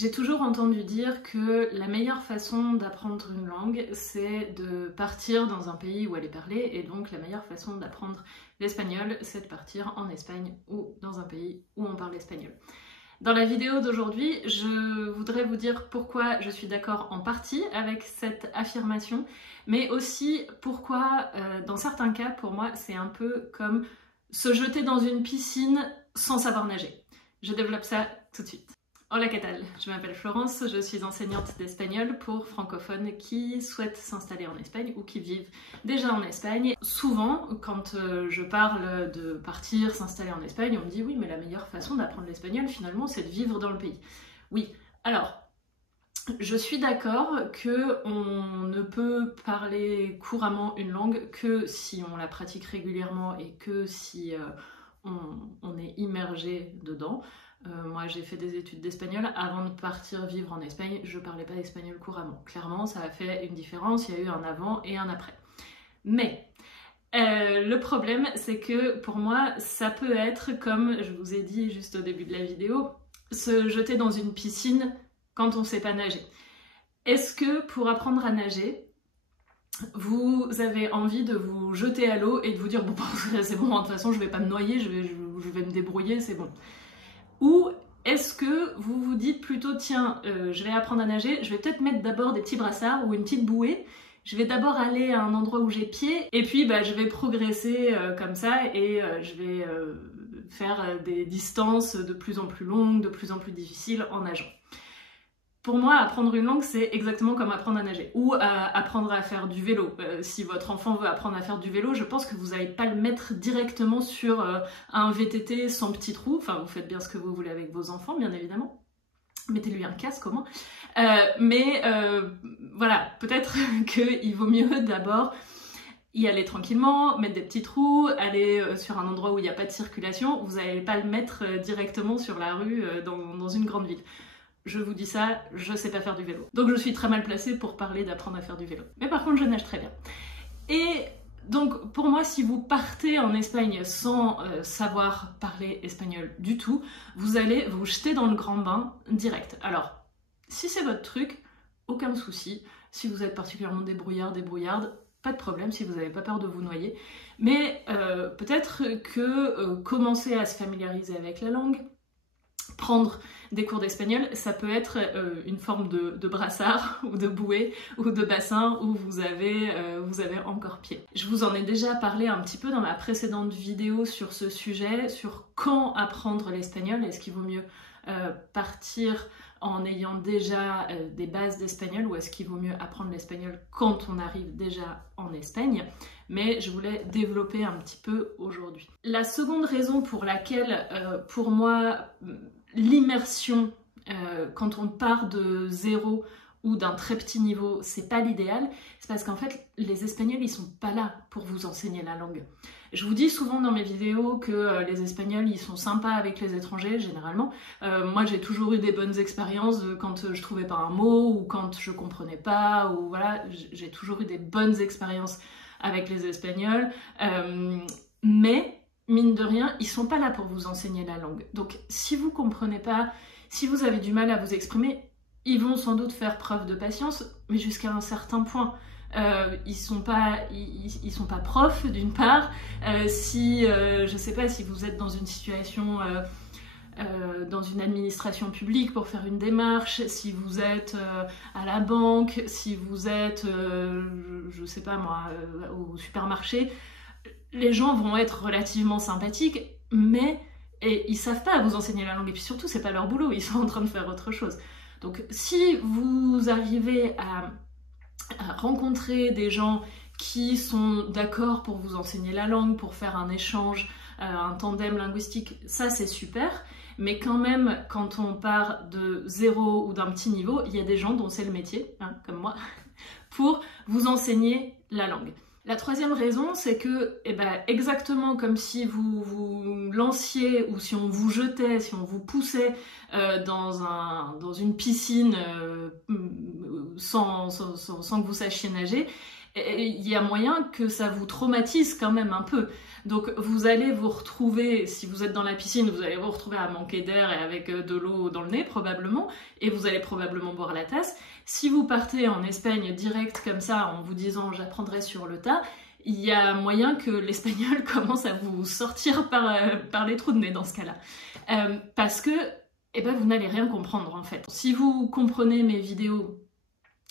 J'ai toujours entendu dire que la meilleure façon d'apprendre une langue, c'est de partir dans un pays où elle est parlée, et donc la meilleure façon d'apprendre l'espagnol, c'est de partir en Espagne ou dans un pays où on parle espagnol. Dans la vidéo d'aujourd'hui, je voudrais vous dire pourquoi je suis d'accord en partie avec cette affirmation, mais aussi pourquoi, dans certains cas, pour moi, c'est un peu comme se jeter dans une piscine sans savoir nager. Je développe ça tout de suite. Hola, ¿qué tal? Je m'appelle Florence, je suis enseignante d'espagnol pour francophones qui souhaitent s'installer en Espagne ou qui vivent déjà en Espagne. Souvent, quand je parle de partir s'installer en Espagne, on me dit oui, mais la meilleure façon d'apprendre l'espagnol finalement, c'est de vivre dans le pays. Oui, alors, je suis d'accord qu'on ne peut parler couramment une langue que si on la pratique régulièrement et que si on est immergé dedans. Moi j'ai fait des études d'espagnol, avant de partir vivre en Espagne, je parlais pas espagnol couramment. Clairement ça a fait une différence, il y a eu un avant et un après. Mais le problème c'est que pour moi ça peut être, comme je vous ai dit juste au début de la vidéo, se jeter dans une piscine quand on sait pas nager. Est-ce que pour apprendre à nager, vous avez envie de vous jeter à l'eau et de vous dire bon c'est bon, de toute façon je vais pas me noyer, je vais me débrouiller, c'est bon? Ou est-ce que vous vous dites plutôt tiens, je vais apprendre à nager, je vais peut-être mettre d'abord des petits brassards ou une petite bouée, je vais d'abord aller à un endroit où j'ai pied, et puis je vais progresser comme ça et je vais faire des distances de plus en plus longues, de plus en plus difficiles en nageant. Pour moi, apprendre une langue, c'est exactement comme apprendre à nager ou apprendre à faire du vélo. Si votre enfant veut apprendre à faire du vélo, je pense que vous n'allez pas le mettre directement sur un VTT sans petit trou. Enfin, vous faites bien ce que vous voulez avec vos enfants, bien évidemment. Mettez-lui un casque au moins. Voilà, peut-être qu'il vaut mieux d'abord y aller tranquillement, mettre des petits trous, aller sur un endroit où il n'y a pas de circulation. Vous n'allez pas le mettre directement sur la rue dans une grande ville. Je vous dis ça, je sais pas faire du vélo. Donc je suis très mal placée pour parler d'apprendre à faire du vélo. Mais par contre, je nage très bien. Et donc pour moi, si vous partez en Espagne sans savoir parler espagnol du tout, vous allez vous jeter dans le grand bain direct. Alors, si c'est votre truc, aucun souci. Si vous êtes particulièrement débrouillarde, pas de problème si vous n'avez pas peur de vous noyer. Mais peut-être que commencer à se familiariser avec la langue, prendre des cours d'espagnol, ça peut être une forme de brassard ou de bouée ou de bassin où vous avez encore pied. Je vous en ai déjà parlé un petit peu dans ma précédente vidéo sur ce sujet, sur quand apprendre l'espagnol. Est-ce qu'il vaut mieux partir en ayant déjà des bases d'espagnol ou est-ce qu'il vaut mieux apprendre l'espagnol quand on arrive déjà en Espagne? Mais je voulais développer un petit peu aujourd'hui. La seconde raison pour laquelle, pour moi, l'immersion, quand on part de zéro ou d'un très petit niveau, c'est pas l'idéal, c'est parce qu'en fait, les Espagnols, ils sont pas là pour vous enseigner la langue. Je vous dis souvent dans mes vidéos que les Espagnols, ils sont sympas avec les étrangers, généralement. Moi, j'ai toujours eu des bonnes expériences quand je trouvais pas un mot ou quand je comprenais pas, ou voilà, j'ai toujours eu des bonnes expériences avec les Espagnols. Mais mine de rien, ils sont pas là pour vous enseigner la langue. Donc si vous comprenez pas, si vous avez du mal à vous exprimer, ils vont sans doute faire preuve de patience, mais jusqu'à un certain point. Ils sont pas profs d'une part. Je sais pas, si vous êtes dans une situation dans une administration publique pour faire une démarche, si vous êtes à la banque, si vous êtes je sais pas moi au supermarché, les gens vont être relativement sympathiques, mais ils savent pas vous enseigner la langue, et puis surtout c'est pas leur boulot, ils sont en train de faire autre chose. Donc si vous arrivez à rencontrer des gens qui sont d'accord pour vous enseigner la langue, pour faire un échange, un tandem linguistique, ça c'est super, mais quand même quand on part de zéro ou d'un petit niveau, il y a des gens dont c'est le métier, hein, comme moi, pour vous enseigner la langue. La troisième raison, c'est que, exactement comme si vous vous lanciez ou si on vous jetait, si on vous poussait dans une piscine sans que vous sachiez nager, il y a moyen que ça vous traumatise quand même un peu. Donc vous allez vous retrouver, si vous êtes dans la piscine, vous allez vous retrouver à manquer d'air et avec de l'eau dans le nez probablement, et vous allez probablement boire la tasse. Si vous partez en Espagne direct comme ça en vous disant j'apprendrai sur le tas, il y a moyen que l'espagnol commence à vous sortir par les trous de nez dans ce cas-là. Parce que eh ben, vous n'allez rien comprendre en fait. Si vous comprenez mes vidéos,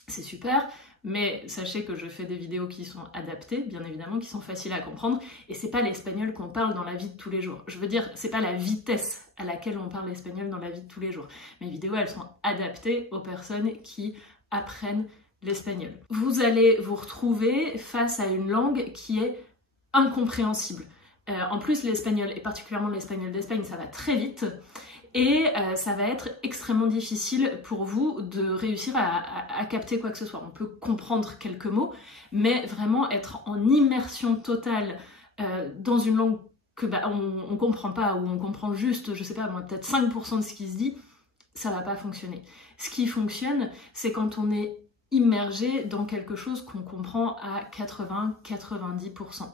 c'est super. Mais sachez que je fais des vidéos qui sont adaptées, bien évidemment, qui sont faciles à comprendre, et c'est pas l'espagnol qu'on parle dans la vie de tous les jours. Je veux dire, c'est pas la vitesse à laquelle on parle l'espagnol dans la vie de tous les jours. Mes vidéos, elles sont adaptées aux personnes qui apprennent l'espagnol. Vous allez vous retrouver face à une langue qui est incompréhensible. En plus, l'espagnol, et particulièrement l'espagnol d'Espagne, ça va très vite. Et ça va être extrêmement difficile pour vous de réussir à capter quoi que ce soit. On peut comprendre quelques mots, mais vraiment être en immersion totale dans une langue que on comprend pas, ou on comprend juste, je sais pas, peut-être 5% de ce qui se dit, ça va pas fonctionner. Ce qui fonctionne, c'est quand on est immergé dans quelque chose qu'on comprend à 80-90%.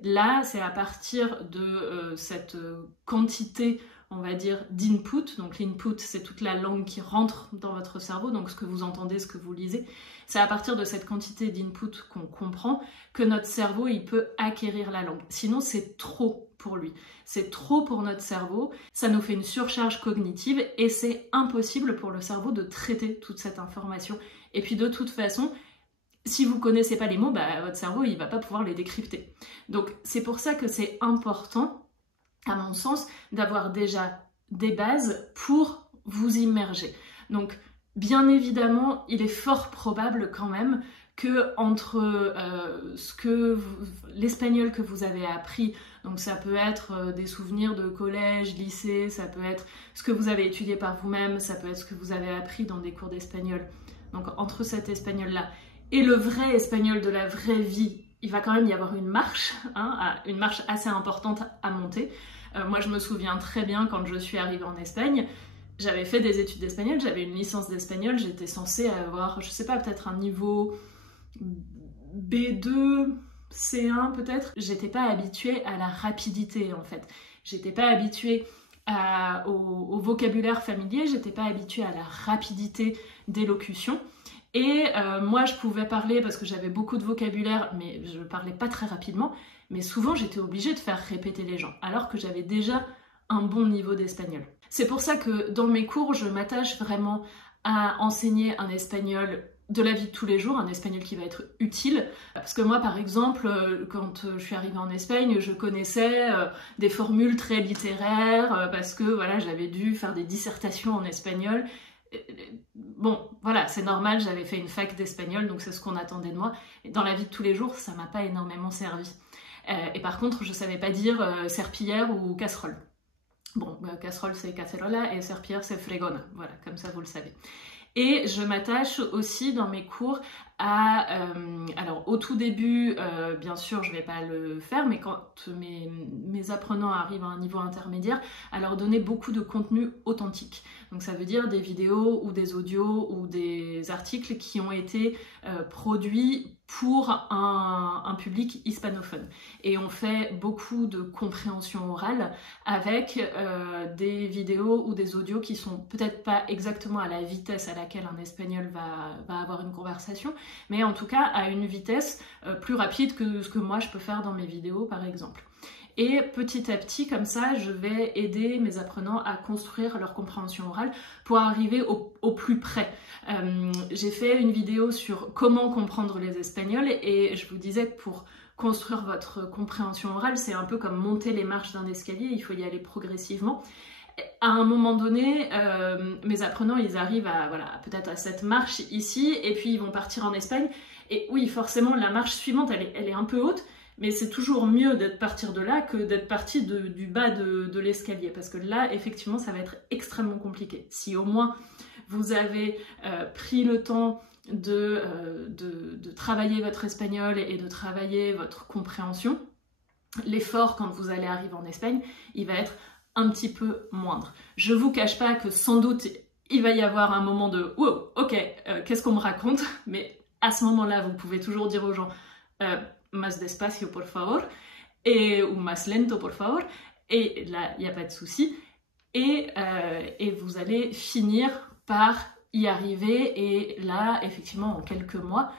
Là, c'est à partir de cette quantité, on va dire, d'input. Donc l'input, c'est toute la langue qui rentre dans votre cerveau, donc ce que vous entendez, ce que vous lisez. C'est à partir de cette quantité d'input qu'on comprend que notre cerveau, il peut acquérir la langue. Sinon, c'est trop pour lui. C'est trop pour notre cerveau. Ça nous fait une surcharge cognitive et c'est impossible pour le cerveau de traiter toute cette information. Et puis de toute façon, si vous ne connaissez pas les mots, votre cerveau, il ne va pas pouvoir les décrypter. Donc c'est pour ça que c'est important, à mon sens, d'avoir déjà des bases pour vous immerger. Donc, bien évidemment, il est fort probable quand même que entre l'espagnol que vous avez appris, donc ça peut être des souvenirs de collège, lycée, ça peut être ce que vous avez étudié par vous-même, ça peut être ce que vous avez appris dans des cours d'espagnol. Donc entre cet espagnol-là et le vrai espagnol de la vraie vie, il va quand même y avoir une marche assez importante à monter. Moi, je me souviens très bien quand je suis arrivée en Espagne, j'avais fait des études d'espagnol, j'avais une licence d'espagnol, j'étais censée avoir, je sais pas, peut-être un niveau B2, C1 peut-être. J'étais pas habituée à la rapidité en fait. J'étais pas habituée au vocabulaire familier, j'étais pas habituée à la rapidité d'élocution. Et moi, je pouvais parler parce que j'avais beaucoup de vocabulaire, mais je parlais pas très rapidement. Mais souvent, j'étais obligée de faire répéter les gens, alors que j'avais déjà un bon niveau d'espagnol. C'est pour ça que dans mes cours, je m'attache vraiment à enseigner un espagnol de la vie de tous les jours, un espagnol qui va être utile. Parce que moi, par exemple, quand je suis arrivée en Espagne, je connaissais des formules très littéraires, parce que voilà, j'avais dû faire des dissertations en espagnol. Bon, voilà, c'est normal, j'avais fait une fac d'espagnol, donc c'est ce qu'on attendait de moi. Et dans la vie de tous les jours, ça m'a pas énormément servi. Et par contre, je savais pas dire serpillière ou casserole. Bon, casserole c'est cacerola et serpillière c'est fregona. Voilà, comme ça vous le savez. Et je m'attache aussi dans mes cours à... alors au tout début, bien sûr je vais pas le faire, mais quand mes apprenants arrivent à un niveau intermédiaire, à leur donner beaucoup de contenu authentique. Donc ça veut dire des vidéos ou des audios ou des articles qui ont été produits pour un public hispanophone. Et on fait beaucoup de compréhension orale avec des vidéos ou des audios qui sont peut-être pas exactement à la vitesse à laquelle un espagnol va avoir une conversation, mais en tout cas à une vitesse plus rapide que ce que moi je peux faire dans mes vidéos par exemple. Et petit à petit, comme ça, je vais aider mes apprenants à construire leur compréhension orale pour arriver au plus près. J'ai fait une vidéo sur comment comprendre les espagnols et je vous disais que pour construire votre compréhension orale, c'est un peu comme monter les marches d'un escalier, il faut y aller progressivement. À un moment donné, mes apprenants, ils arrivent à peut-être à cette marche ici et puis ils vont partir en Espagne. Et oui, forcément, la marche suivante, elle est un peu haute, mais c'est toujours mieux d'être parti de là que d'être parti du bas de l'escalier, parce que là, effectivement, ça va être extrêmement compliqué. Si au moins vous avez pris le temps de travailler votre espagnol et de travailler votre compréhension, l'effort quand vous allez arriver en Espagne, il va être un petit peu moindre. Je vous cache pas que sans doute, il va y avoir un moment de « wow, ok, qu'est-ce qu'on me raconte ?» Mais à ce moment-là, vous pouvez toujours dire aux gens más despacio por favor, ou más lento por favor, et là il n'y a pas de souci, et vous allez finir par y arriver, et là effectivement en quelques mois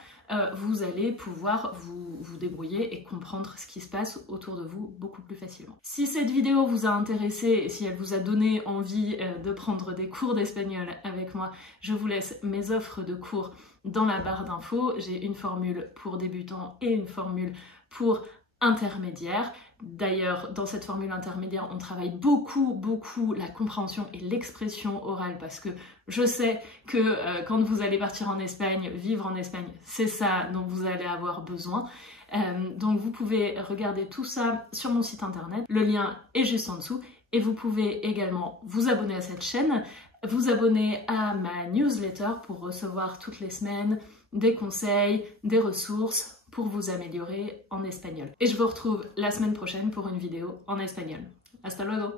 vous allez pouvoir vous débrouiller et comprendre ce qui se passe autour de vous beaucoup plus facilement. Si cette vidéo vous a intéressé et si elle vous a donné envie de prendre des cours d'espagnol avec moi, je vous laisse mes offres de cours dans la barre d'infos. J'ai une formule pour débutants et une formule pour intermédiaires. D'ailleurs, dans cette formule intermédiaire, on travaille beaucoup la compréhension et l'expression orale, parce que je sais que quand vous allez partir en Espagne, vivre en Espagne, c'est ça dont vous allez avoir besoin. Donc vous pouvez regarder tout ça sur mon site internet, le lien est juste en dessous, et vous pouvez également vous abonner à cette chaîne, vous abonner à ma newsletter pour recevoir toutes les semaines des conseils, des ressources pour vous améliorer en espagnol. Et je vous retrouve la semaine prochaine pour une vidéo en espagnol. Hasta luego!